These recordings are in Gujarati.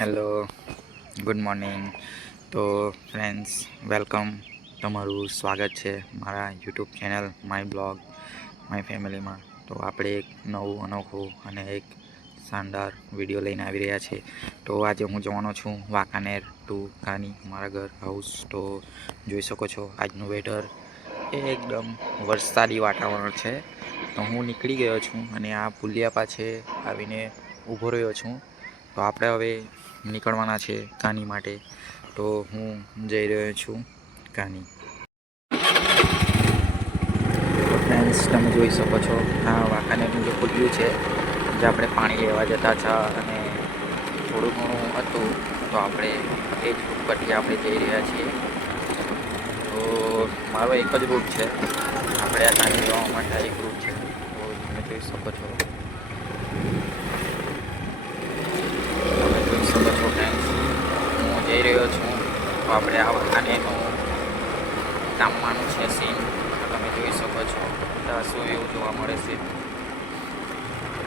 Hello, good morning. તો ફ્રેન્ડ્સ, વેલકમ. તમારું સ્વાગત છે મારા YouTube channel my blog my ફેમિલીમાં. તો આપણે એક નવું અનોખું અને એક શાનદાર વિડીયો લઈને આવી રહ્યા છે. તો આજે હું જવાનો છું વાંકાનેર ટુ કાની, મારા ઘર હાઉસ. તો જોઈ શકો છો આજનું વેધર એ એકદમ વરસાદી વાતાવરણ છે. તો હું નીકળી ગયો છું અને આ પુલિયા પાસે આવીને ઊભો રહ્યો છું. તો આપણે હવે નીકળવાના છે કાની માટે. તો હું જઈ રહ્યો છું કાની. ફ્રેન્ડ્સ, તમે જોઈ શકો છો આ વાંકાનેરનું જે પુલિયું છે, જે આપણે પાણી લેવા જતા હતા અને થોડું ઘણું હતું, તો આપણે એ જ રૂટ પરથી આપણે જઈ રહ્યા છીએ. તો મારો એક જ રૂટ છે, આપણે આ કાની જવા માટે એક રૂટ છે. તો તમે જોઈ શકો છો ફ્રેન્ડ્સ, હું જઈ રહ્યો છું. તો આપણે આ વાંકાનેરનું ગામમાંનું છે સીન. તમે જોઈ શકો છો શું એવું જોવા મળે છે.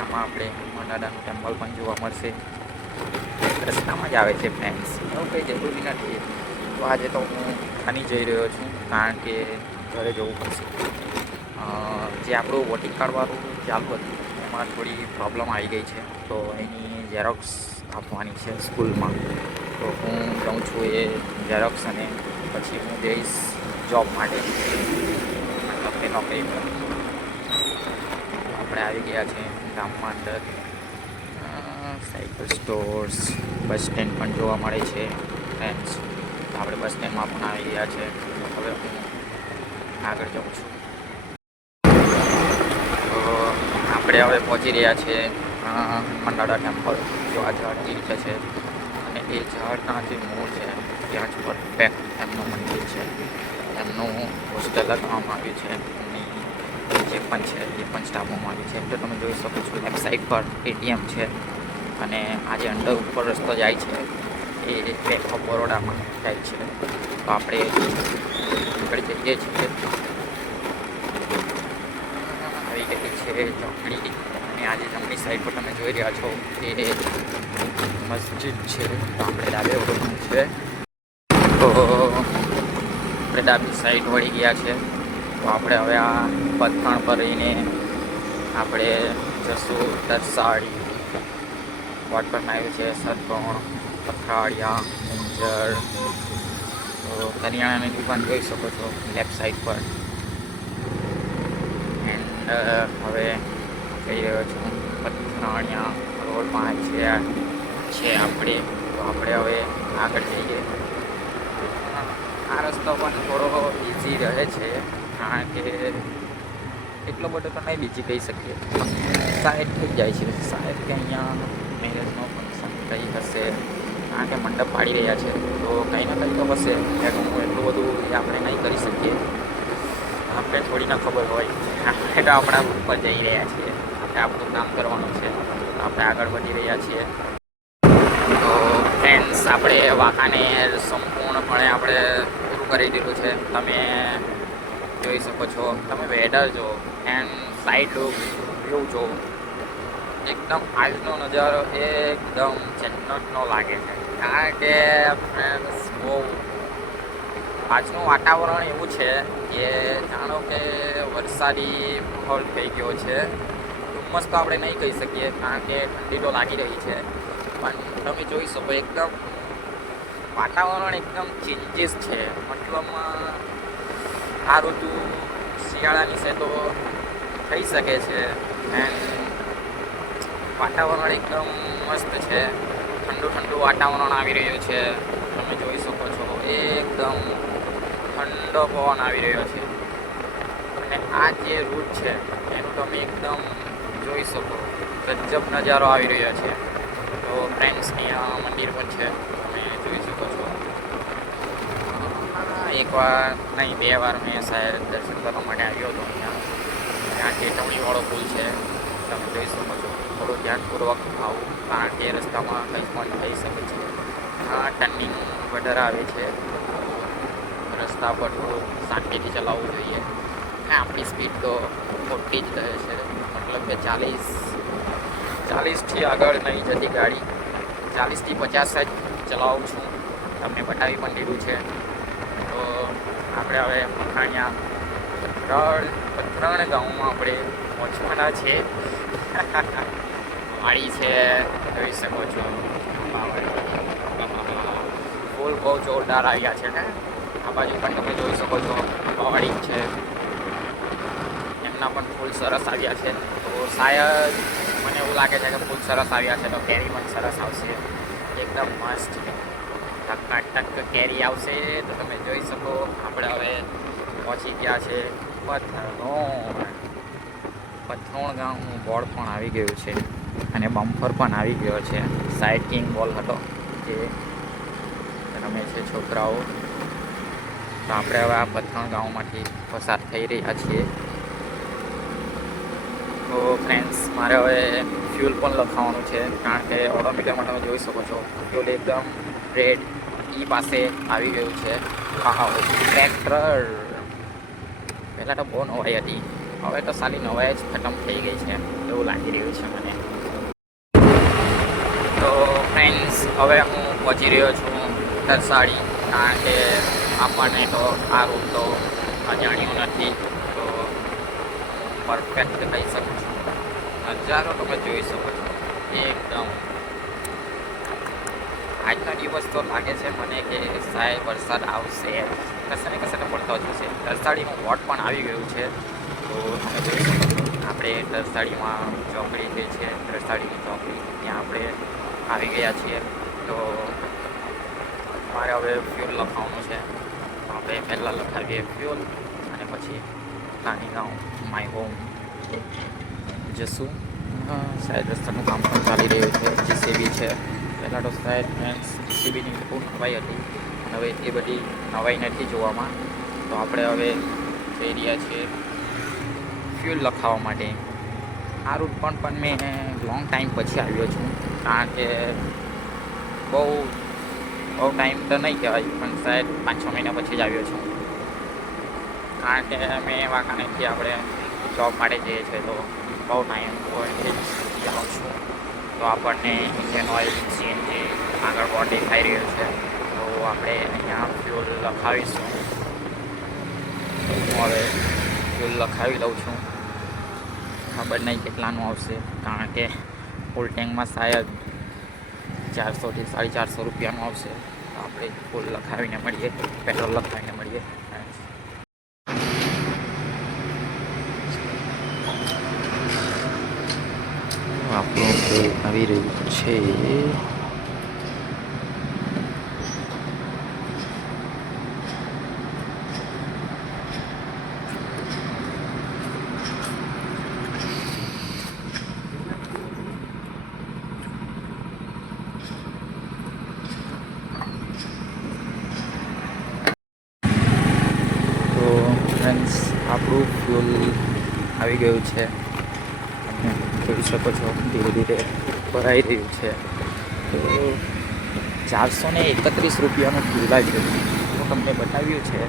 આમાં આપણે દાદાનું ટેમ્પલ પણ જોવા મળશે. રસ્તામાં જ આવે છે ફ્રેન્ડ્સ, એવું કંઈ જરૂરી નથી. તો આજે તો હું કાની જઈ રહ્યો છું, કારણ કે ઘરે જવું પડશે. જે આપણું વોટિંગ કાર્ડવાળું ચાલુ હતું એમાં થોડી પ્રોબ્લેમ આવી ગઈ છે. તો એની ઝેરોક્સ આપવાની છે સ્કૂલમાં. તો હું જાઉં છું એ ઝેરોક્સ, અને પછી હું જઈશ જોબ માટે, મતલબ કે નોકરી પર. આપણે આવી ગયા છે ગામમાં અંદર. સાયકલ સ્ટોર્સ, બસ સ્ટેન્ડ પણ જોવા મળે છે ફ્રેન્ડ્સ. આપણે બસ સ્ટેન્ડમાં પણ આવી ગયા છે. હવે હું આગળ જાઉં છું. તો આપણે હવે પહોંચી રહ્યા છીએ હનુમાનદાદા ટેમ્પલ. જો આ ઝાડની નીચે છે, અને એ ઝાડના જે મૂળ છે ત્યાં જ પરફેક્ટ એમનું મંદિર છે. એમનું હોસ્ટેલ લગાવવામાં આવ્યું છે. એમની જે પણ છે એ પણ સ્થાપવામાં આવ્યું છે. એમ તો તમે જોઈ શકો છો વેબસાઇટ પર એટીએમ છે, અને આ જે અંદર ઉપર રસ્તો જાય છે એ બેંક ઓફ બરોડામાં જાય છે. તો આપણે આગળ જઈએ છીએ. આવી ગઈ છે જમણી, અને આજે જમણી સાઈડ પર તમે જોઈ રહ્યા છો એ મસ્જિદ છે. તો આપણે ડાબે વળવાનું છે. તો આપણે ડાબી સાઈડ વળી ગયા છે. તો આપણે હવે આ પથ્થણ પર રહીને આપણે જશું તરસાળી. વોટ પર આવ્યું છે સતગુણ, પથરાળિયા, અંજર. તો કરિયાણાની દુકાન જોઈ શકો છો લેફ્ટ સાઈડ પર. એન્ડ હવે જઈ રહ્યો છું પથરાળિયા રોડમાં છે આપણે. તો આપણે હવે આગળ જઈએ. આ રસ્તો પણ થોડો ઇઝી રહે છે, કારણ કે એટલો બધો તો નહીં બીજી કહી શકીએ, સાહેબ થઈ જાય છે. સાહેબ કે અહીંયા મેરેજનો ફંક્શન કંઈ હશે, કારણ કે મંડપ પાડી રહ્યા છે. તો કંઈ ના કંઈ તો હશે. એટલું બધું એ આપણે નહીં કરી શકીએ, આપણે થોડી ના ખબર હોય. આપણે તો આપણા ઉપર જઈ રહ્યા છીએ, આપણે આપણું કામ કરવાનું છે. આપણે આગળ વધી રહ્યા છીએ. તો ફ્રેન્ડ્સ, આપણે વાંકાનેર સંપૂર્ણપણે આપણે પૂરું કરી દીધું છે. તમે જોઈ શકો છો, તમે વેધર જો એન્ડ સાઈડ લુક વ્યૂ જો, એકદમ આજનો નજારો એકદમ જન્નતનો લાગે છે. કારણ કે ફ્રેન્ડ્સ, બહુ આજનું વાતાવરણ એવું છે કે જાણો કે વરસાદી માહોલ થઈ ગયો છે. ધુમ્મસ તો આપણે નહીં કહી શકીએ, કારણ કે ઠંડી તો લાગી રહી છે. પણ તમે જોઈ શકો એકદમ વાતાવરણ એકદમ ચેન્જીસ છે. મતલબમાં આ ઋતુ શિયાળાની છે તો થઈ શકે છે. એન્ડ વાતાવરણ એકદમ મસ્ત છે. ઠંડુ ઠંડુ વાતાવરણ આવી રહ્યું છે. તમે જોઈ શકો છો એકદમ ઠંડો પવન આવી રહ્યો છે. અને આ જે રૂટ છે એનું તમે એકદમ જોઈ શકો, ગજબ નજારો આવી રહ્યો છે. તો ફ્રેન્ડ્સ, અહીંયા મંદિર પણ છે, તમે જોઈ શકો છો. એકવાર નહીં, 2 વાર મેં સાહેબ દર્શન કરવા માટે આવ્યો હતો અહીંયા. ત્યાં ચેતવણીવાળો પુલ છે, તમે જોઈ શકો છો. થોડું ધ્યાનપૂર્વક આવું, કારણ કે રસ્તામાં કંઈ પણ થઈ શકે છે. ટર્નિંગ વધારે આવે છે. રસ્તા પર થોડું શાંતિથી ચલાવવું જોઈએ. અને આપણી સ્પીડ તો ખોટી જ રહે છે, મતલબ કે 40થી આગળ નહીં જતી ગાડી. 40થી 50 જ ચલાવું છું, તમને બતાવી પણ દીધું છે. તો આપણે હવે પથરાણ ગામમાં આપણે પહોંચવાના છે. વાડી છે, જોઈ શકો છો. ફૂલ બહુ જોરદાર આવ્યા છે ને. આ બાજુ પણ તમે જોઈ શકો છો, વાડી છે, એમના પણ ફૂલ સરસ આવ્યા છે. તો શાયદ મને એવું લાગે છે કે ફૂલ સરસ આવ્યા છે, તો કેરી પણ સરસ આવશે, એકદમ મસ્ત ટક કેરી આવશે. તો તમે જોઈ શકો આપણે હવે પહોંચી ગયા છે પથરોણ ગામનું બોર્ડ પણ આવી ગયું છે અને બમ્પર પણ આવી ગયો છે. સાઇડ કિંગ બોલ હતો જે રમે છે છોકરાઓ. તો આપણે હવે આ પથરોણ ગામમાંથી પસાર થઈ રહ્યા છીએ. તો ફ્રેન્ડ્સ, મારે હવે ફ્યુલ પણ લખાવવાનું છે, કારણ કે ઓડોમીટરમાં તમે જોઈ શકો છો ફ્યુલ એકદમ રેડ પાસે આવી ગયું છે. ટ્રેક્ટર પહેલાં તો બહુ નવાઈ હતી, હવે તો સારી નવાઈ જ ખતમ થઈ ગઈ છે એવું લાગી રહ્યું છે મને. તો ફ્રેન્ડ્સ, હવે હું પહોંચી રહ્યો છું તરસાડી, કારણ કે આપણને તો આ રૂટ તો અજાણ્યું નથી. તો પરફેક્ટ કહી શકું છું, નજારો તમે જોઈ શકો છો એકદમ. આજનો દિવસ તો લાગે છે મને કે સાહેબ વરસાદ આવશે, કશે ને કશે તો પડતો જ હશે. તરસાડીનું વોટ પણ આવી ગયું છે. તો તમે જોઈ શકો છો આપણે તરસાડીમાં ચોકડી જે છે, તરસાડીની ચોકડી, ત્યાં આપણે આવી ગયા છીએ. તો મારે હવે ફ્યુલ લખાવવાનું છે, તો આપણે પહેલાં લખાવીએ ફ્યુલ અને પછી નાની ગામ માય હોમ જશું. સાહેબ રસ્તાનું કામ પણ ચાલી રહ્યું છે, જીસીબી છે. પહેલાં તો સાહેબ ફ્રેન્ડ્સ જીસીબીની બહુ નવાઈ હતી, હવે એ બધી નવાઈ નથી જોવામાં. તો આપણે હવે જઈ રહ્યા છીએ ફ્યુલ લખાવવા માટે. આ રૂટ પણ મેં લોંગ ટાઈમ પછી આવ્યો છું, કારણ કે બહુ ટાઈમ તો નહીં કહેવાય, પણ શાયદ 5-6 મહિના પછી જ આવ્યો છું. કારણ કે મેં વાંકાનેરથી આપણે જોબ માટે જઈએ છીએ, તો બહુ ટાઈમ હોયથી જ જાઉં છું. તો આપણને ઇન્ડિયન ઓઇલ, સીએનજી આગળ બોર્ડ દેખાઈ રહ્યું છે. તો આપણે અહીંયા ફ્યુલ લખાવીશું. હું હવે ફ્યુલ લખાવી લઉં છું, ખબર નહીં કેટલાનું આવશે, કારણ કે ફૂલ ટેન્કમાં શાયદ 400થી 450 રૂપિયાનું આવશે. તો આપણે ફૂલ લખાવીને મળીએ, પેટ્રોલ લખાવીને મળીએ. આપણું ફ્યુલ આવી રહ્યું છે. ફ્રેન્ડ્સ, આપણું ફ્યુલ આવી ગયું છે, જોઈ શકો છો ધીરે ધીરે ભરાઈ રહ્યું છે. તો 431 રૂપિયાનું ફ્યુલ આવી ગયું. હું તમને બતાવ્યું છે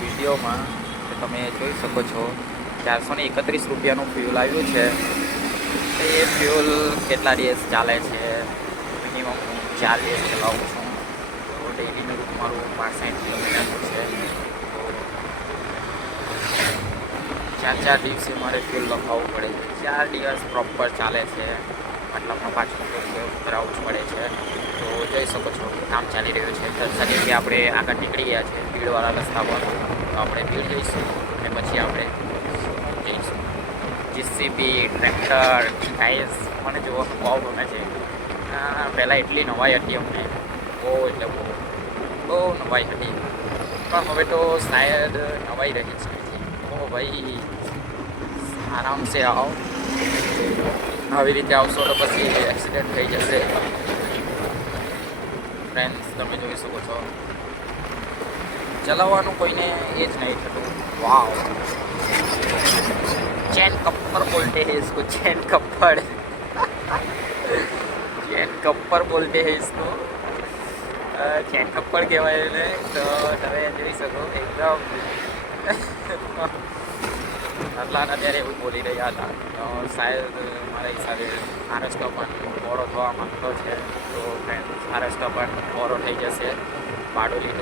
વિડીયોમાં તમે જોઈ શકો છો 431 રૂપિયાનું ફ્યુલ આવ્યું છે. એ ફ્યુલ કેટલા દિવસ ચાલે છે? મિનિમમ 4 દિવસ ચલાવું છું. ડેઈલીનું રૂટ મારું 65 કિલોમીટરનું છે. તો 4 દિવસે મારે ફ્યુલ લખાવવું પડે છે. 4 દિવસ પ્રોપર ચાલે છે, મતલબમાં પાછું ભરાવવું જ પડે છે. તો જોઈ શકો છો કામ ચાલી રહ્યું છે. તરસાડીથી આપણે આગળ નીકળી ગયા છે ભીડવાળા રસ્તા પર. તો આપણે ભીડ જઈશું અને પછી આપણે જઈશું. જીસીબી, ટ્રેક્ટર, ટાયર્સ મને જોવાનું બહુ ગમે છે. પહેલાં એટલી નવાઈ હતી અમને, બહુ નવાઈ હતી, પણ હવે તો શાયદ નવાઈ રહી છે. ઓ ભાઈ, આરામ સે આવો. આવી રીતે આવશો તો પછી એક્સિડન્ટ થઈ જશે. ફ્રેન્ડ્સ, તમે જોઈ શકો છો ચલાવવાનું કોઈને એ જ નહીં થતું. વાવ, ચેન કપ્પર બોલતે હૈ इसको, चैन कप्पड़ चैन कप्पर बोलते हैं इसको, ચેન કપ્પડ કહેવાય એને. તો તમે જોઈ શકો એકદમ નરલાના ત્યારે એવું બોલી રહ્યા હતા તો શાયદ મારા હિસાબે આ રસ્તો પણ પહોળો થવા માંગતો છે. તો ફ્રેન્ડ્સ આ રસ્તો પણ પહોળો થઈ જશે. બારડોલી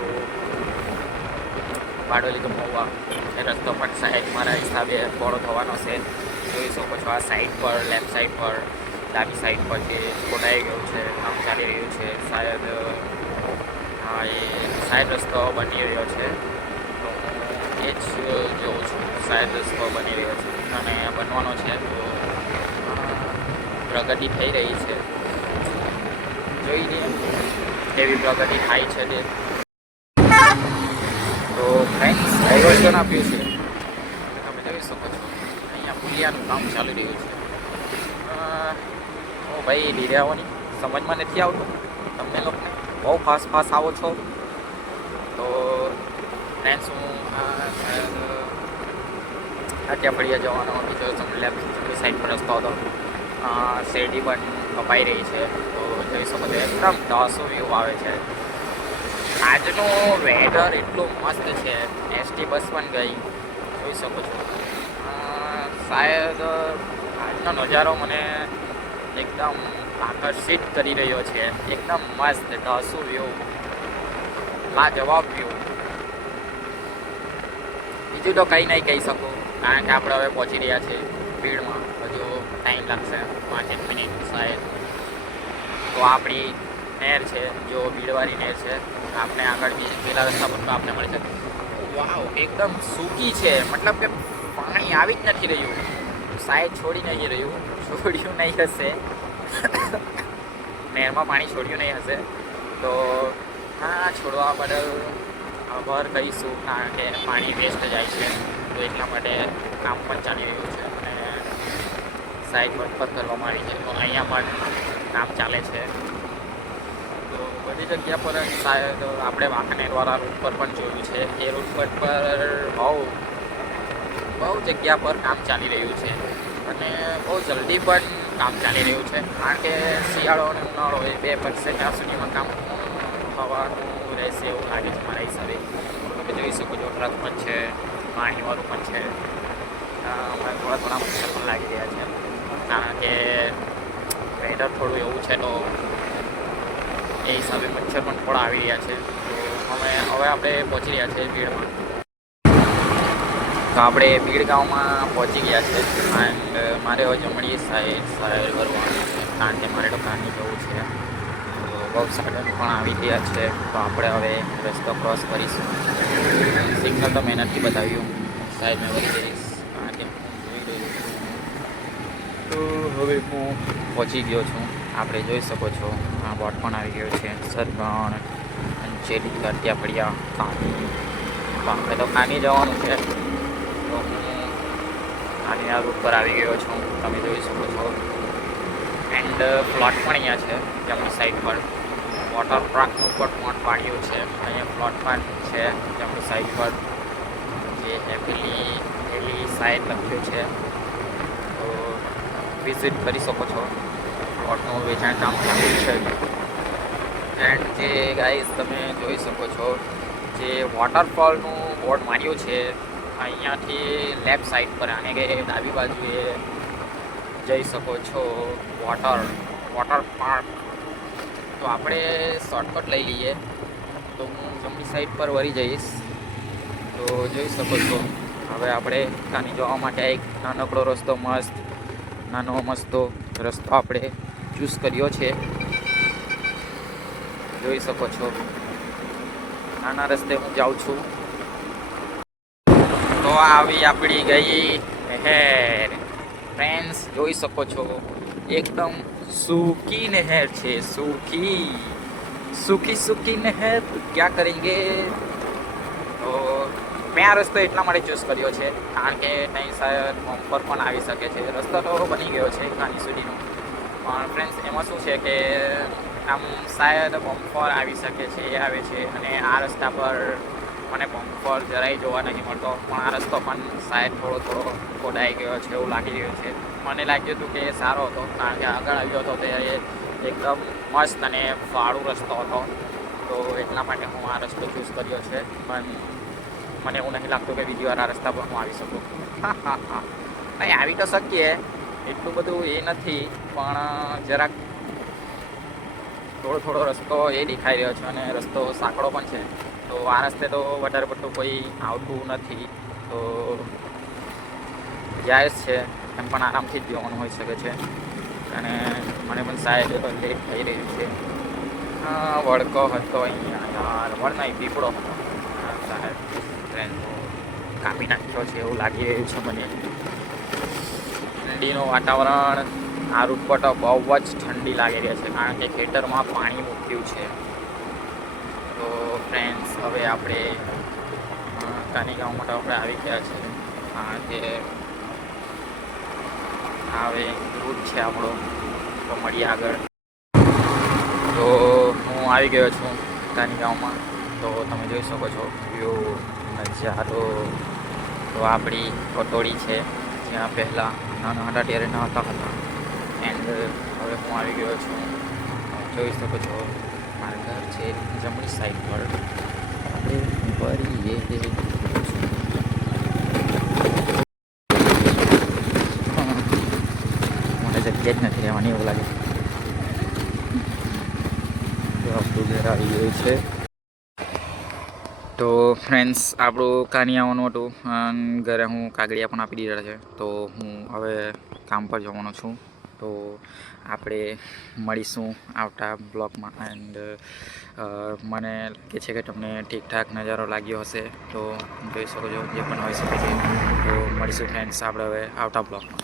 ટુ મહુવા એ રસ્તો પણ શાયદ મારા હિસાબે પહોળો થવાનો છે. જોઈ શકો છો આ સાઈડ પર લેફ્ટ સાઈડ પર ડાબી સાઈડ પર જે ખોદાઈ ગયું છે, કામ ચાલી રહ્યું છે. શાયદ હા એ સાઈડ રસ્તો બની રહ્યો છે. તો હું એ જ જોઉં છું. સાઈડ રસ્તો બની રહ્યો છે અને બનવાનો છે. તો પ્રગતિ થઈ રહી છે. જોઈ લઈએ કેવી પ્રગતિ થાય છે તે. તો ફ્રેન્ડ્સ ડાયવર્ઝન આપ્યું છે. તમે જોઈ શકો છો અહીંયા પુલિયાનું કામ ચાલી રહ્યું છે. ઓ ભાઈ ધીરે આવો નહીં, સમજમાં નથી આવતું તમને લોકોને. બહુ ફાસ્ટ આવો છો. તો ફ્રેન્ડ્સ હું ત્યાં ફળિયા જવાનો બીજો લેફ્ટ સાઈડ પર રસ્તો હતો. શેરડી પણ કપાઈ રહી છે. તો જોઈ શકો છો એકદમ ધાસો વ્યૂ આવે છે. આજનું વેધર એટલું મસ્ત છે. એસટી બસ પણ ગઈ, જોઈ શકો છો. શાયદ આજનો નજારો મને એકદમ આકર્ષિત કરી રહ્યો છે. એકદમ મસ્ત ધાસુ વ્યૂ, લાજવાબ વ્યૂ. બીજું તો કંઈ નહીં કહી શકું, કારણ કે આપણે હવે પહોંચી રહ્યા છીએ ભીડમાં. હજુ ટાઈમ લાગશે 5 મિનિટ શાયદ. તો આપણી નહેર છે, જો ભીડવાળી નહેર છે. આપણે આગળ બી પેલા રસ્તા પર તો આપણે મળી શકે. વાવ, એકદમ સૂકી છે. મતલબ કે પાણી આવી જ નથી રહ્યું. શાયદ છોડી નહીં રહ્યું, છોડ્યું નહીં હશે. નહેરમાં પાણી છોડ્યું નહીં હશે. તો હા, છોડવા બદલ આભાર કહીશું, કારણ કે પાણી વેસ્ટ જાય છે. તો એટલા માટે કામ પણ ચાલી રહ્યું છે અને સાઈડ પર કરવામાં આવી છે. તો અહીંયા પણ કામ ચાલે છે. તો બધી જગ્યા પર શાયદ આપણે વાંકાનેરવાળા રૂટ પર પણ જોયું છે. એ રૂટ પર બહુ જગ્યા પર કામ ચાલી રહ્યું છે અને બહુ જલ્દી પણ કામ ચાલી રહ્યું છે. કારણ કે શિયાળો અને ઉનાળો એ 2 પક્ષે ત્યાં સુધીમાં કામ થવાનું રહેશે એવું લાગે છે મારા હિસાબે. તમે જોઈ શકો છો ટ્રક પણ છે, પાણીવાળું પણ છે. અમારે થોડા મચ્છર પણ લાગી રહ્યા છે, કારણ કે વેધર થોડું એવું છે. તો એ હિસાબે મચ્છર પણ થોડા આવી રહ્યા છે. તો હવે આપણે પહોંચી રહ્યા છીએ ભીડમાં. તો આપણે ભીડ ગામમાં પહોંચી ગયા છે એન્ડ મારે હવે જમણી સાઈડ કરવાનું છે, કારણ કે મારે તો કારની જવું છે. તો બહુ સાડન પણ આવી ગયા છે. તો આપણે હવે રસ્તો ક્રોસ કરીશું. સિગ્નલ તો મેં નથી બતાવ્યું, સાઈડ મેં વળી જઈશ, કારણ કે હું જોઈ રહ્યો છું. તો હવે હું પહોંચી ગયો છું. આપણે જોઈ શકો છો આ બોટ પણ આવી ગયો છે. સરગણ, અંચેલી, ગાંઠિયા ફળિયા, કાની. તો આપણે તો કાની જવાનું છે. તો હું કાનીના રૂટ પર આવી ગયો છું, તમે જોઈ શકો છો. એન્ડ પ્લોટ પણ અહીંયા છે જમણી સાઈડ પર. વોટર પાર્કનું પણ પ્લોટ પાડ્યું છે. અહીંયા પ્લોટ પણ છે જમણી સાઈડ પર, જે હેપીલી સાઈડ લખ્યું છે. તો વિઝિટ કરી શકો છો. પ્લોટનું વેચાણ કામ ચાલુ છે. એન્ડ જે ગાઈઝ તમે જોઈ શકો છો, જે વોટરફોલનું બોર્ડ માર્યું છે અહીંયાથી લેફ્ટ સાઈડ પર આને કે ડાબી બાજુએ જઈ શકો છો. Water park. તો આપણે શોર્ટકટ લઈ લઈએ. તો હું જમણી સાઈડ પર વળી જઈશ. તો જોઈ શકો છો હવે આપણે ત્યાંની જવા માટે એક નાનકડો રસ્તો મસ્તો રસ્તો આપણે ચૂઝ કર્યો છે. જોઈ શકો છો નાના રસ્તે હું જાઉં છું. તો આવી આપણી ગઈ નહેર. ફ્રેન્ડ્સ જોઈ શકો છો એકદમ सूखी नहर છે. सूखी नहर क्या करेंगे. તો મેં આ રસ્તો એટલા માટે ચૂઝ કર્યો છે કારણ કે નહીં શાયદ બમ્પર પણ આવી શકે છે. રસ્તો તો બની ગયો છે કાની સુધીનો, પણ ફ્રેન્ડ્સ એમાં શું છે કે આમ શાયદ બમ્પર આવી શકે છે, એ આવે છે. અને આ રસ્તા પર મને બમ્પર જરાય જોવા નથી મળતો, પણ આ રસ્તો પણ શાયદ થોડો ખોદાઈ ગયો છે એવું લાગી રહ્યું છે. મને લાગ્યું હતું કે સારો હતો, કારણ કે આગળ આવ્યો હતો ત્યારે એકદમ મસ્ત અને ફાળું રસ્તો હતો. તો એટલા માટે હું આ રસ્તો ચૂઝ કર્યો છે. પણ મને એવું નહીં લાગતું કે બીજી વાર આ રસ્તા પર હું આવી શકું. નહીં આવી તો શકીએ, એટલું બધું એ નથી, પણ જરાક થોડો રસ્તો એ દેખાઈ રહ્યો છે અને રસ્તો સાંકડો પણ છે. તો આ રસ્તે તો વધારે પડતું કોઈ આવતું નથી, તો જાયઝ છે, એમ પણ આરામથી જ જવાનું હોઈ શકે છે. અને મને પણ સાહેબ લેટ થઈ રહ્યું છે. વડકો હતો અહીંયા, યાર વડ નહીં પીપળો હતો. સાહેબ ટ્રેન કાપી નાખ્યો છે એવું લાગી રહ્યું છે મને. ઠંડીનું વાતાવરણ આ રૂટ પર તો બહુ જ ઠંડી લાગી રહી છે, કારણ કે ખેતરમાં પાણી મૂક્યું છે. તો ફ્રેન્ડ્સ, હવે આપણે કાની ગામમાં તો આપણે આવી ગયા છે, કારણ કે હવે રૂટ છે આપણો. તો મળીએ આગળ. તો હું આવી ગયો છું કાની ગામમાં. તો તમે જોઈ શકો છો વ્યૂ, નજારો. તો આપણી કટોળી છે, જ્યાં પહેલાં નાના હતા ત્યારે નહોતા હતા. એન્ડ હવે હું આવી ગયો છું, જોઈ શકો છો મારું ઘર છે જમણી સાઈડ પર. આપણે ભરીએ મને જગ્યા જ નથી રહેવાની એવું લાગે. તો આપણું ઘર આવી ગયું છે. તો ફ્રેન્ડ્સ, આપણું કાની આવવાનું હતું, ઘરે હું કાગળિયા પણ આપી દીધા છે. તો હું હવે કામ પર જવાનો છું. તો આપણે મળીશું આવતા બ્લોગમાં. એન્ડ મને લાગે છે કે તમને ઠીકઠાક નજારો લાગ્યો હશે. તો જોઈ શકો છો જે પણ હોઈ શકે છે. તો મળીશું ફ્રેન્ડ્સ આપણે હવે આવતા બ્લોગમાં.